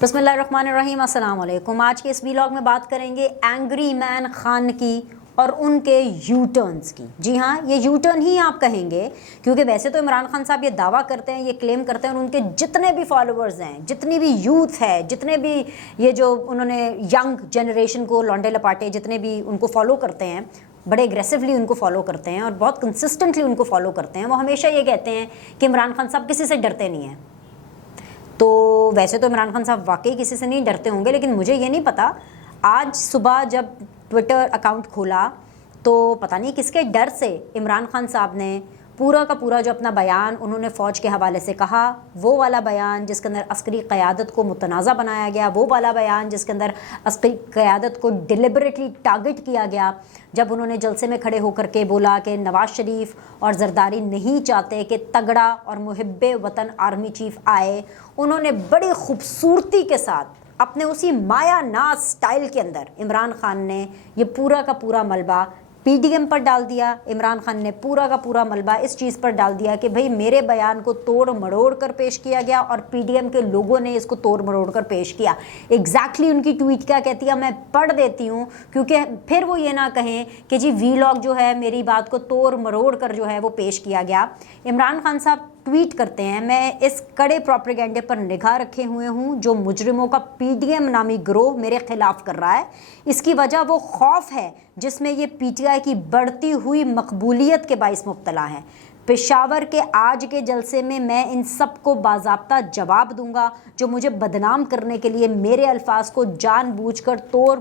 बिस्मिल्लाहिर्रहमानिर्रहीम, अस्सलाम वालेकुम। आज के इस व्लॉग में बात करेंगे एंग्री मैन खान की और उनके यू टर्न्स की। जी हाँ, ये यू टर्न ही आप कहेंगे, क्योंकि वैसे तो इमरान खान साहब ये दावा करते हैं, ये क्लेम करते हैं, और उनके जितने भी फॉलोअर्स हैं, जितनी भी यूथ है, जितने भी ये जो उन्होंने यंग जनरेशन को लौंडे लपाटे जितने भी उनको फॉलो करते हैं, बड़े एग्रेसिवली उनको फॉलो करते हैं और बहुत कंसिस्टेंटली उनको फॉलो करते हैं, वो हमेशा ये कहते हैं कि इमरान खान साहब किसी से डरते नहीं हैं। तो वैसे तो इमरान खान साहब वाकई किसी से नहीं डरते होंगे, लेकिन मुझे ये नहीं पता, आज सुबह जब ट्विटर अकाउंट खोला तो पता नहीं किसके डर से इमरान खान साहब ने पूरा का पूरा जो अपना बयान उन्होंने फ़ौज के हवाले से कहा, वो वाला बयान जिसके अंदर अस्करी क़यादत को मुतनाज़ा बनाया गया, वो वाला बयान जिसके अंदर अस्करी क़यादत को डिलिबरेटली टारगेट किया गया, जब उन्होंने जलसे में खड़े होकर के बोला कि नवाज़ शरीफ और जरदारी नहीं चाहते कि तगड़ा और मुहिब्बे वतन आर्मी चीफ़ आए, उन्होंने बड़ी खूबसूरती के साथ अपने उसी माया नाज स्टाइल के अंदर इमरान खान ने ये पूरा का पूरा मलबा पीडीएम पर डाल दिया। इमरान खान ने पूरा का पूरा मलबा इस चीज़ पर डाल दिया कि भाई मेरे बयान को तोड़ मरोड़ कर पेश किया गया और पीडीएम के लोगों ने इसको तोड़ मरोड़ कर पेश किया। एग्जैक्टली उनकी ट्वीट क्या कहती है मैं पढ़ देती हूँ, क्योंकि फिर वो ये ना कहें कि जी वीलॉग जो है मेरी बात को तोड़ मरोड़ कर जो है वो पेश किया गया। इमरान खान साहब ट्वीट करते हैं, मैं इस कड़े प्रोपेगेंडे पर निगाह रखे हुए हूँ जो मुजरिमों का पीटीएम नामी गिरोह मेरे खिलाफ कर रहा है। इसकी वजह वो खौफ है जिसमें ये पीटीआई की बढ़ती हुई मकबूलियत के बाइस मुब्तला है। पेशावर के आज के जलसे में मैं इन सब को बाज़ाब्ता जवाब दूंगा जो मुझे बदनाम करने के लिए मेरे अल्फाज को जानबूझकर तोड़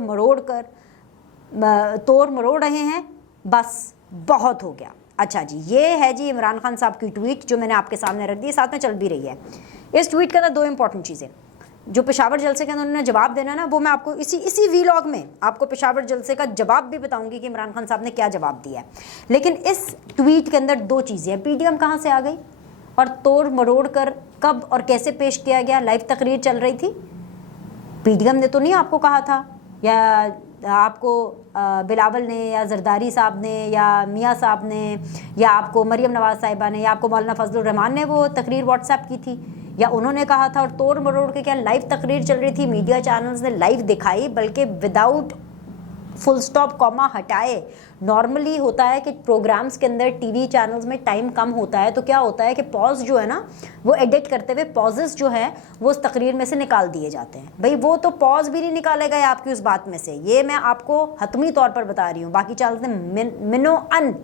मरोड़ रहे हैं। बस बहुत हो गया। अच्छा जी, ये है जी इमरान खान साहब की ट्वीट जो मैंने आपके सामने रख दी, साथ में चल भी रही है। इस ट्वीट के अंदर दो इंपॉर्टेंट चीज़ें जो पेशावर जलसे के अंदर उन्होंने जवाब देना ना, वो मैं आपको इसी वीलॉग में आपको पेशावर जलसे का जवाब भी बताऊंगी कि इमरान खान साहब ने क्या जवाब दिया है। लेकिन इस ट्वीट के अंदर दो चीज़ें हैं, पीडीएम कहाँ से आ गई और तोड़ मरोड़ कर कब और कैसे पेश किया गया। लाइव तकरीर चल रही थी, पीडीएम ने तो नहीं आपको कहा था, या आपको बिलावल ने या जरदारी साहब ने या मियाँ साहब ने या आपको मरियम नवाज़ साहिबा ने या आपको मौलाना फजलुर रहमान ने वो तकरीर व्हाट्सएप की थी, या उन्होंने कहा था और तोड़ मरोड़ के क्या लाइव तकरीर चल रही थी, मीडिया चैनल्स ने लाइव दिखाई, बल्कि विदाउट फुल स्टॉप कॉमा हटाए। नॉर्मली होता है कि प्रोग्राम्स के अंदर टीवी चैनल्स में टाइम कम होता है तो क्या होता है कि पॉज जो है ना वो एडिट करते हुए पॉजेस जो है वो उस तकरीर में से निकाल दिए जाते हैं। भाई वो तो पॉज भी नहीं निकाले गए आपकी उस बात में से, ये मैं आपको हतमी तौर पर बता रही हूँ। बाकी चैनल्स ने मिनो अन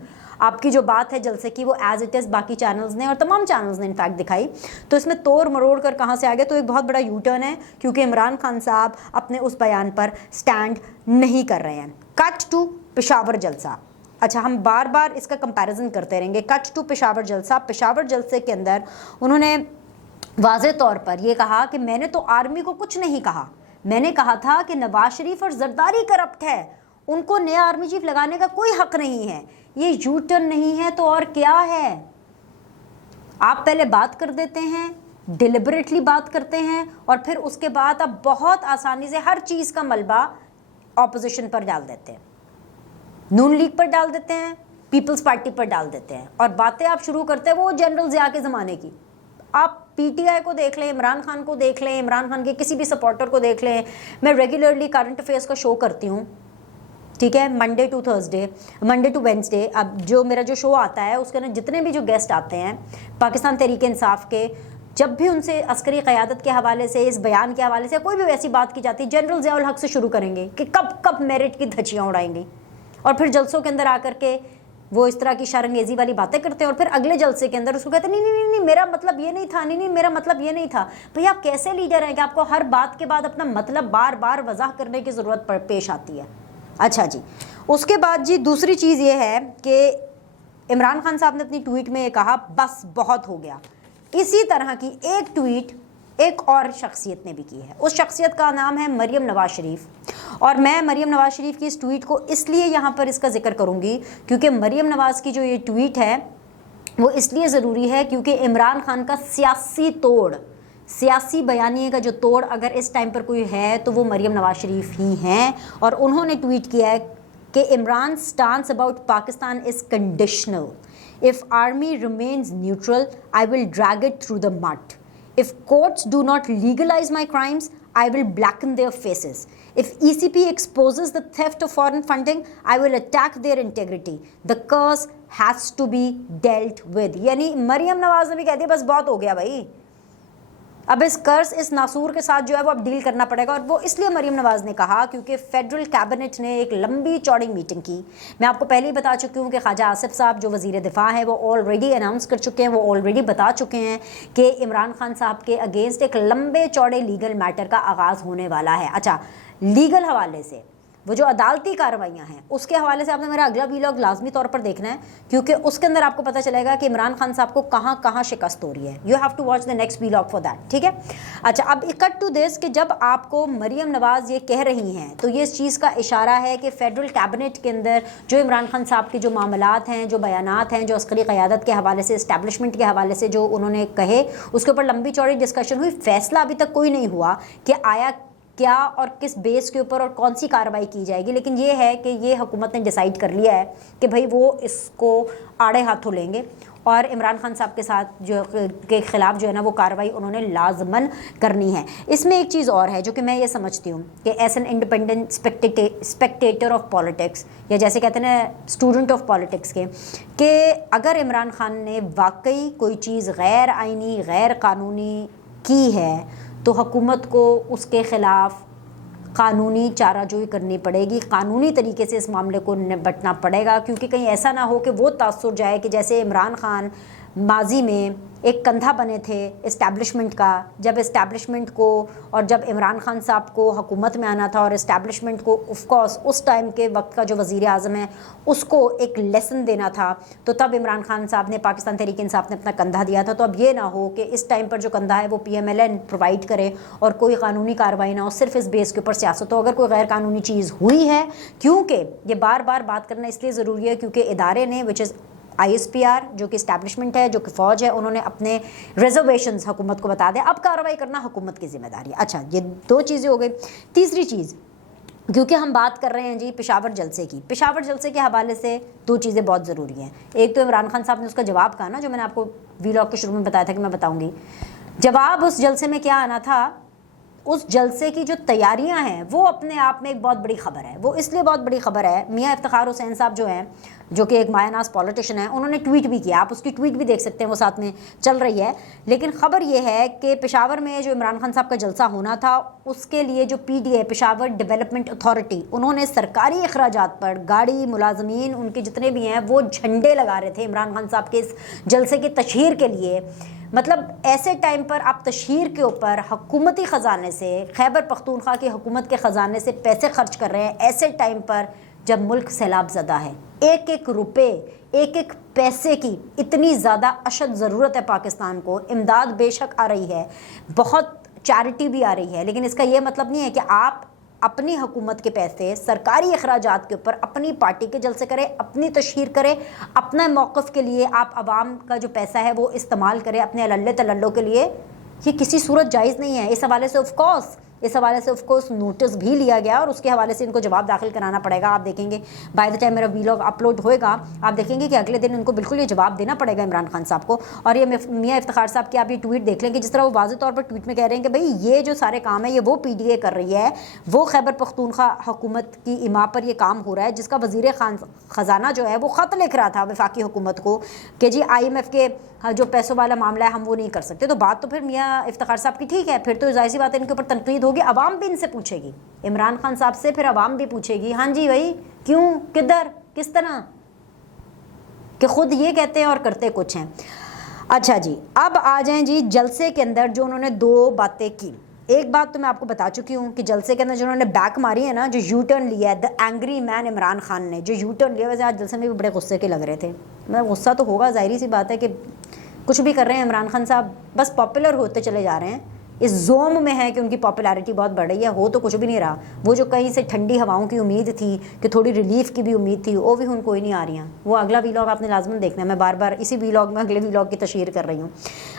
आपकी जो बात है जलसे की वो एज इट इज़ बाकी चैनल्स ने और तमाम चैनल्स ने इनफैक्ट दिखाई। तो इसमें तोड़ मरोड़ कर कहाँ से आ गया, तो एक बहुत बड़ा यू टर्न है, क्योंकि इमरान खान साहब अपने उस बयान पर स्टैंड नहीं कर रहे हैं। कट टू पेशावर जलसा। अच्छा, हम बार बार इसका कंपैरिजन करते रहेंगे। कट टू पेशावर जलसा। पेशावर जलसे के अंदर उन्होंने वाज़े तौर पर यह कहा कि मैंने तो आर्मी को कुछ नहीं कहा, मैंने कहा था कि नवाज शरीफ और जरदारी करप्ट है, उनको नया आर्मी चीफ लगाने का कोई हक नहीं है। ये यू टर्न नहीं है तो और क्या है। आप पहले बात कर देते हैं, डिलिबरेटली बात करते हैं, और फिर उसके बाद आप बहुत आसानी से हर चीज़ का मलबा ऑपोजिशन पर डाल देते हैं, नून लीग पर डाल देते हैं, पीपल्स पार्टी पर डाल देते हैं, और बातें आप शुरू करते हैं वो जनरल ज़िया के ज़माने की। आप पीटीआई को देख लें, इमरान खान को देख लें, इमरान खान के किसी भी सपोर्टर को देख लें। मैं रेगुलरली करंट अफेयर्स का शो करती हूँ, ठीक है, मंडे टू वेंसडे। अब जो मेरा जो शो आता है उसके अंदर जितने भी जो गेस्ट आते हैं पाकिस्तान तहरीक इंसाफ के, जब भी उनसे अस्करी क़यादत के हवाले से, इस बयान के हवाले से कोई भी वैसी बात की जाती है, जनरल ज़ियाउल हक से शुरू करेंगे कि कब मेरिट की धज्जियाँ उड़ाएंगी, और फिर जलसों के अंदर आकर के वो इस तरह की शर्मंगेज़ी वाली बातें करते हैं, और फिर अगले जलसे के अंदर उसको कहते हैं नहीं मेरा मतलब ये नहीं था, नहीं मेरा मतलब ये नहीं था। भैया आप कैसे लीडर हैं कि आपको हर बात के बाद अपना मतलब बार बार वज़ाह करने की ज़रूरत पेश आती है। अच्छा जी, उसके बाद जी दूसरी चीज़ ये है कि इमरान खान साहब ने अपनी ट्वीट में ये कहा बस बहुत हो गया। इसी तरह की एक ट्वीट एक और शख्सियत ने भी की है। उस शख्सियत का नाम है मरियम नवाज शरीफ, और मैं मरियम नवाज शरीफ की इस ट्वीट को इसलिए यहाँ पर इसका जिक्र करूँगी क्योंकि मरियम नवाज की जो ये ट्वीट है वो इसलिए ज़रूरी है क्योंकि इमरान खान का सियासी बयानिए का जो तोड़ अगर इस टाइम पर कोई है तो वो मरियम नवाज शरीफ ही हैं। और उन्होंने ट्वीट किया है कि Imran stance about Pakistan is conditional. If army remains neutral, I will drag it through the mud. If courts do not legalize my crimes, I will blacken their faces. If ECP exposes the theft of foreign funding, I will attack their integrity. The curse has to be dealt with. यानी मरियम नवाज ने भी कह दिया बस बहुत हो गया भाई, अब इस कर्ज, इस नासूर के साथ जो है वो अब डील करना पड़ेगा। और वो इसलिए मरियम नवाज ने कहा क्योंकि फेडरल कैबिनेट ने एक लंबी चौड़ी मीटिंग की। मैं आपको पहले ही बता चुकी हूँ कि ख्वाजा आसिफ साहब जो वज़ीर दिफा हैं वो ऑलरेडी अनाउंस कर चुके हैं, वो ऑलरेडी बता चुके हैं कि इमरान खान साहब के अगेंस्ट एक लंबे चौड़े लीगल मैटर का आगाज़ होने वाला है। अच्छा, लीगल हवाले से वो जो अदालती कार्रवाइयाँ हैं उसके हवाले से आपने मेरा अगला वीलॉग लाजमी तौर पर देखना है, क्योंकि उसके अंदर आपको पता चलेगा कि इमरान खान साहब को कहाँ कहाँ शिकस्त हो रही है। You have to watch the next vlog for that, ठीक है। अच्छा, अब कट टू दिस कि जब आपको मरियम नवाज़ ये कह रही हैं तो ये इस चीज़ का इशारा है कि फेडरल कैबिनेट के अंदर जो इमरान खान साहब के जो मामलात हैं, जो बयानात हैं, जो अस्करी क़यादत के हवाले से, इस्टेब्लिशमेंट के हवाले से जो उन्होंने कहे, उसके ऊपर लंबी चौड़ी डिस्कशन हुई। फैसला अभी तक कोई नहीं हुआ कि आया क्या और किस बेस के ऊपर और कौन सी कार्रवाई की जाएगी, लेकिन ये है कि ये हुकूमत ने डिसाइड कर लिया है कि भाई वो इसको आड़े हाथों लेंगे और इमरान खान साहब के साथ जो के ख़िलाफ़ जो है ना वो कार्रवाई उन्होंने लाजमन करनी है। इसमें एक चीज़ और है जो कि मैं ये समझती हूँ कि as an independent spectator of politics, या जैसे कहते हैं ना स्टूडेंट ऑफ पॉलिटिक्स के, कि अगर इमरान खान ने वाकई कोई चीज़ गैर आइनी, गैर कानूनी की है तो हुकूमत को उसके ख़िलाफ़ कानूनी चाराजोई करनी पड़ेगी, कानूनी तरीके से इस मामले को निपटना पड़ेगा, क्योंकि कहीं ऐसा ना हो कि वो तासुर जाए कि जैसे इमरान खान माजी में एक कंधा बने थे इस्टेब्लिशमेंट का, जब इस्टेब्लिशमेंट को और जब इमरान खान साहब को हुकूमत में आना था और इस्टेब्लिशमेंट को ऑफ कोर्स उस टाइम के वक्त का जो वज़ीर आज़म है उसको एक लेसन देना था, तो तब इमरान खान साहब ने, पाकिस्तान तहरीक इंसाफ ने अपना कंधा दिया था। तो अब ये ना हो कि इस टाइम पर जो कंधा है वो PMLN प्रोवाइड करे और कोई कानूनी कार्रवाई ना हो, सिर्फ इस बेस के ऊपर सियासत हो। अगर कोई गैर कानूनी चीज़ हुई है, क्योंकि ये बार बार बात करना इसलिए ज़रूरी है क्योंकि इदारे ने विच इज़ ISPR जो कि इस्टेब्लिशमेंट है, जो कि फ़ौज है, उन्होंने अपने रिजर्वेशंस हुकूमत को बता दें, अब कार्रवाई करना हुकूमत की जिम्मेदारी है। अच्छा, ये दो चीज़ें हो गई। तीसरी चीज़, क्योंकि हम बात कर रहे हैं जी पेशावर जलसे की, पेशावर जलसे के हवाले से दो चीज़ें बहुत ज़रूरी हैं। एक तो इमरान खान साहब ने उसका जवाब कहा ना, जो मैंने आपको वीलॉग के शुरू में बताया था कि मैं बताऊँगी। जवाब उस जलसे में क्या आना था, उस जलसे की जो तैयारियां हैं वो अपने आप में एक बहुत बड़ी खबर है। वो इसलिए बहुत बड़ी खबर है, मियां इफ्तिखार हुसैन साहब जो हैं, जो कि एक मायानाज पॉलिटिशियन है, उन्होंने ट्वीट भी किया, आप उसकी ट्वीट भी देख सकते हैं, वो साथ में चल रही है। लेकिन ख़बर ये है कि पेशावर में जो इमरान खान साहब का जलसा होना था उसके लिए जो PDA पेशावर डेवलपमेंट अथॉरिटी, उन्होंने सरकारी अखराजात पर गाड़ी, मुलाजमीन, उनके जितने भी हैं वो झंडे लगा रहे थे इमरान खान साहब के इस जलसे की तशहीर के लिए। मतलब ऐसे टाइम पर आप तशहीर के ऊपर हुकूमती ख़जाने से, खैबर पख्तूनख्वा की हुकूमत के ख़जाने से पैसे खर्च कर रहे हैं, ऐसे टाइम पर जब मुल्क सैलाब ज़दा है, एक एक रुपये, एक एक पैसे की इतनी ज़्यादा अशद ज़रूरत है पाकिस्तान को। इमदाद बेशक आ रही है, बहुत चैरिटी भी आ रही है, लेकिन इसका ये मतलब नहीं है कि आप अपनी हुकूमत के पैसे सरकारी अखराजात के ऊपर अपनी पार्टी के जलसे करें, अपनी तशहीर करें, अपने मौक़िफ़ के लिए आप आवाम का जो पैसा है वो इस्तेमाल करें अपने लल्ले तलल्लो के लिए। ये किसी सूरत जायज़ नहीं है। इस हवाले से इस हवाले से ऑफकोर्स नोटिस भी लिया गया और उसके हवाले से इनको जवाब दाखिल कराना पड़ेगा। आप देखेंगे बाय द टाइम मेरा वीलॉग अपलोड होएगा, आप देखेंगे कि अगले दिन इनको बिल्कुल ये जवाब देना पड़ेगा इमरान खान साहब को। और ये मियां इफ्तिखार साहब की आप ये ट्वीट देख लेंगे, जिस तरह वो वाज़ेह तौर पर ट्वीट में कह रहे हैं कि भाई ये जो सारे काम है ये वो PDA कर रही है, वो खैबर पख्तूनख्वा हुकूमत की इमा पर ये काम हो रहा है, जिसका वज़ीर ख़जाना जो है वो ख़त लिख रहा था वफाकी हुकूमत को कि जी IMF के जो पैसों वाला मामला है हम वो नहीं कर सकते। तो बात तो फिर मियां इफ्तिखार साहब की ठीक है, फिर तो ज़ाहिर सी बात है इनके ऊपर तनकीद होगी, अवाम भी इनसे पूछेगी, इमरान खान साहब से फिर अवाम भी पूछेगी, हाँ जी भाई क्यों, किधर, किस तरह, कि खुद ये कहते हैं और करते कुछ हैं। अच्छा जी, अब आ जाएं जी जलसे के अंदर जो उन्होंने दो बातें की। एक बात तो मैं आपको बता चुकी हूँ कि जलसे के अंदर जो उन्होंने बैक मारी है ना, जो यू टर्न लिया है, the angry man Imran Khan ने जो यू टर्न लिया, वैसे आज जलसे में भी बड़े गुस्से के लग रहे थे। मतलब गुस्सा तो होगा, ज़ाहिर सी बात है कि कुछ भी कर रहे हैं इमरान खान साहब, बस पॉपुलर होते चले जा रहे हैं, इस जोम में है कि उनकी पॉपुलैरिटी बहुत बढ़ रही है, हो तो कुछ भी नहीं रहा। वो जो कहीं से ठंडी हवाओं की उम्मीद थी, कि थोड़ी रिलीफ की भी उम्मीद थी, वो भी उनको कोई नहीं आ रही हैं। वो अगला वीलॉग आपने लाजमन देखना है, मैं बार बार इसी वीलॉग में अगले वीलॉग की तशहीर कर रही हूँ।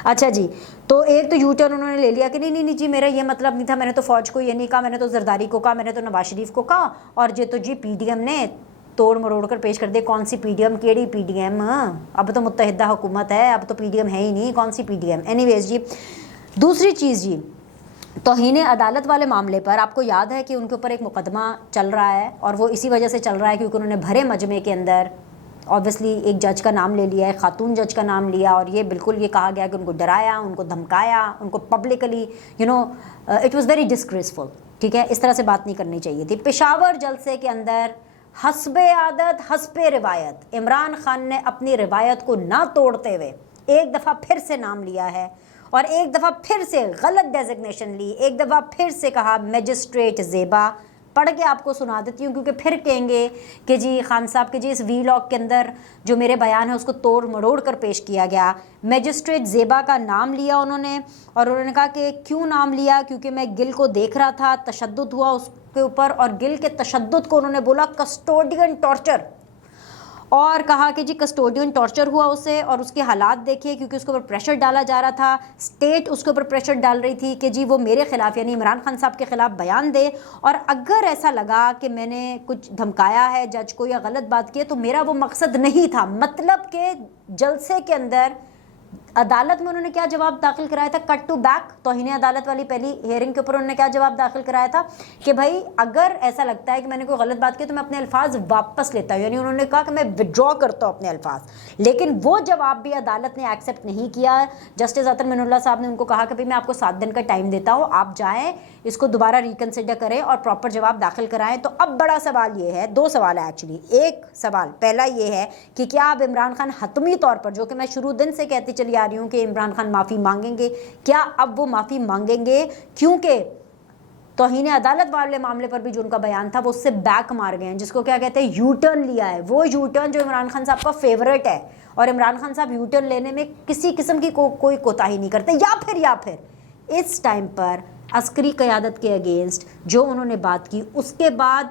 अच्छा जी, तो एक तो यू टर्न उन्होंने ले लिया कि नहीं नहीं जी मेरा ये मतलब नहीं था, मैंने तो फ़ौज को ये नहीं कहा, मैंने तो जरदारी को कहा, मैंने तो नवाज शरीफ को कहा, और ये तो जी PDM ने तोड़ मरोड़ कर पेश कर दिया। कौन सी पीडीएम, केड़ी पीडीएम, अब तो मुत्तहिदा हुकूमत है, अब तो पीडीएम है ही नहीं, कौन सी पीडीएम। एनीवेज जी, दूसरी चीज़ जी, तौहीन अदालत वाले मामले पर आपको याद है कि उनके ऊपर एक मुकदमा चल रहा है, और वो इसी वजह से चल रहा है क्योंकि उन्होंने भरे मजमे के अंदर ऑब्वियसली एक जज का नाम ले लिया है, खातून जज का नाम लिया, और ये बिल्कुल ये कहा गया कि उनको डराया, उनको धमकाया, उनको publicly it was very disgraceful. ठीक है, इस तरह से बात नहीं करनी चाहिए थी। पेशावर जलसे के अंदर हस्बे आदत हस्बे रिवायत इमरान खान ने अपनी रिवायत को ना तोड़ते हुए एक दफ़ा फिर से नाम लिया है, और एक दफ़ा फिर से गलत डेजिग्नेशन ली, एक दफ़ा फिर से कहा मैजिस्ट्रेट ज़ेबा। पढ़ के आपको सुना देती हूँ क्योंकि फिर कहेंगे कि जी खान साहब के जी इस वीलॉग के अंदर जो मेरे बयान है उसको तोड़ मरोड़ कर पेश किया गया। मैजिस्ट्रेट ज़ेबा का नाम लिया उन्होंने, और उन्होंने कहा कि क्यों नाम लिया, क्योंकि मैं गिल को देख रहा था, तशद्दुद हुआ उसके ऊपर, और गिल के तशद्दुद को उन्होंने बोला कस्टोडियन टॉर्चर, और कहा कि जी कस्टोडियन टॉर्चर हुआ उसे, और उसके हालात देखिए क्योंकि उसके ऊपर प्रेशर डाला जा रहा था, स्टेट उसके ऊपर प्रेशर डाल रही थी कि जी वो मेरे ख़िलाफ़ यानी इमरान खान साहब के ख़िलाफ़ बयान दे, और अगर ऐसा लगा कि मैंने कुछ धमकाया है जज को या गलत बात की है तो मेरा वो मकसद नहीं था। मतलब कि जलसे के अंदर अदालत में उन्होंने क्या जवाब दाखिल कराया था, कट टू बैक, तौहीन अदालत वाली पहली हेयरिंग के ऊपर उन्होंने क्या जवाब दाखिल कराया था कि भाई अगर ऐसा लगता है कि मैंने कोई गलत बात की तो मैं अपने अल्फाज वापस लेता हूँ, यानी उन्होंने कहा कि मैं विड्रॉ करता हूँ अपने अल्फाज। लेकिन वो जवाब भी अदालत ने एक्सेप्ट नहीं किया। जस्टिस अतर मिनुल्लाह साहब ने उनको कहा कि भाई मैं आपको 7 दिन का टाइम देता हूँ, आप जाएँ इसको दोबारा रिकन्सिडर करें और प्रॉपर जवाब दाखिल कराएं। तो अब बड़ा सवाल ये है, 2 सवाल है एक्चुअली। एक सवाल पहला ये है कि क्या अब इमरान खान हतमी तौर पर, जो कि मैं शुरू दिन से कहती चली आ रही हूँ कि इमरान खान माफ़ी मांगेंगे, क्या अब वो माफ़ी मांगेंगे? क्योंकि तौहीन अदालत वाले मामले पर भी जो उनका बयान था वो उससे बैक मार गए हैं, जिसको क्या कहते हैं यू टर्न लिया है। वो यू टर्न जो इमरान खान साहब का फेवरेट है, और इमरान खान साहब यू टर्न लेने में किसी किस्म की कोई कोताही नहीं करते। या फिर इस टाइम पर अस्करी क़यादत के अगेंस्ट जो उन्होंने बात की, उसके बाद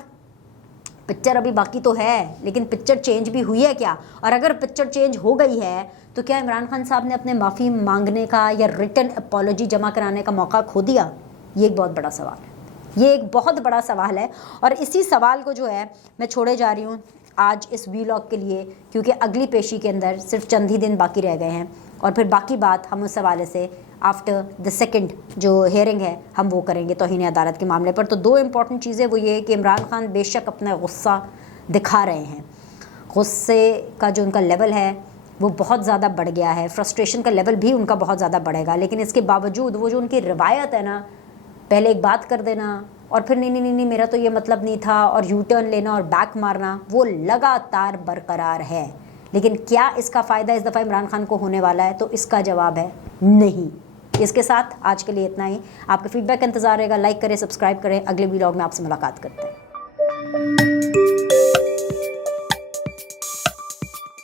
पिक्चर अभी बाकी तो है, लेकिन पिक्चर चेंज भी हुई है क्या? और अगर पिक्चर चेंज हो गई है तो क्या इमरान खान साहब ने अपने माफ़ी मांगने का या रिटन अपॉलॉजी जमा कराने का मौका खो दिया? ये एक बहुत बड़ा सवाल है, ये एक बहुत बड़ा सवाल है। और इसी सवाल को जो है मैं छोड़े जा रही हूँ आज इस वीलॉग के लिए, क्योंकि अगली पेशी के अंदर सिर्फ चंद ही दिन बाकी रह गए हैं, और फिर बाकी बात हम उस हवाले से आफ्टर द सेकंड जो हेयरिंग है हम वो करेंगे तौहीन अदालत के मामले पर। तो 2 इंपॉर्टेंट चीज़ें वो ये है कि इमरान खान बेशक अपना गुस्सा दिखा रहे हैं, गुस्से का जो उनका लेवल है वो बहुत ज़्यादा बढ़ गया है, फ्रस्ट्रेशन का लेवल भी उनका बहुत ज़्यादा बढ़ेगा, लेकिन इसके बावजूद वो जो उनकी रिवायत है ना, पहले एक बात कर देना और फिर नहीं मेरा तो ये मतलब नहीं था, और यू टर्न लेना और बैक मारना, वो लगातार बरकरार है। लेकिन क्या इसका फ़ायदा इस दफ़ा इमरान खान को होने वाला है? तो इसका जवाब है नहीं। इसके साथ आज के लिए इतना ही। आपके फीडबैक का इंतज़ार रहेगा। लाइक करें, सब्सक्राइब करें। अगले वीलॉग में आपसे मुलाकात करते हैं।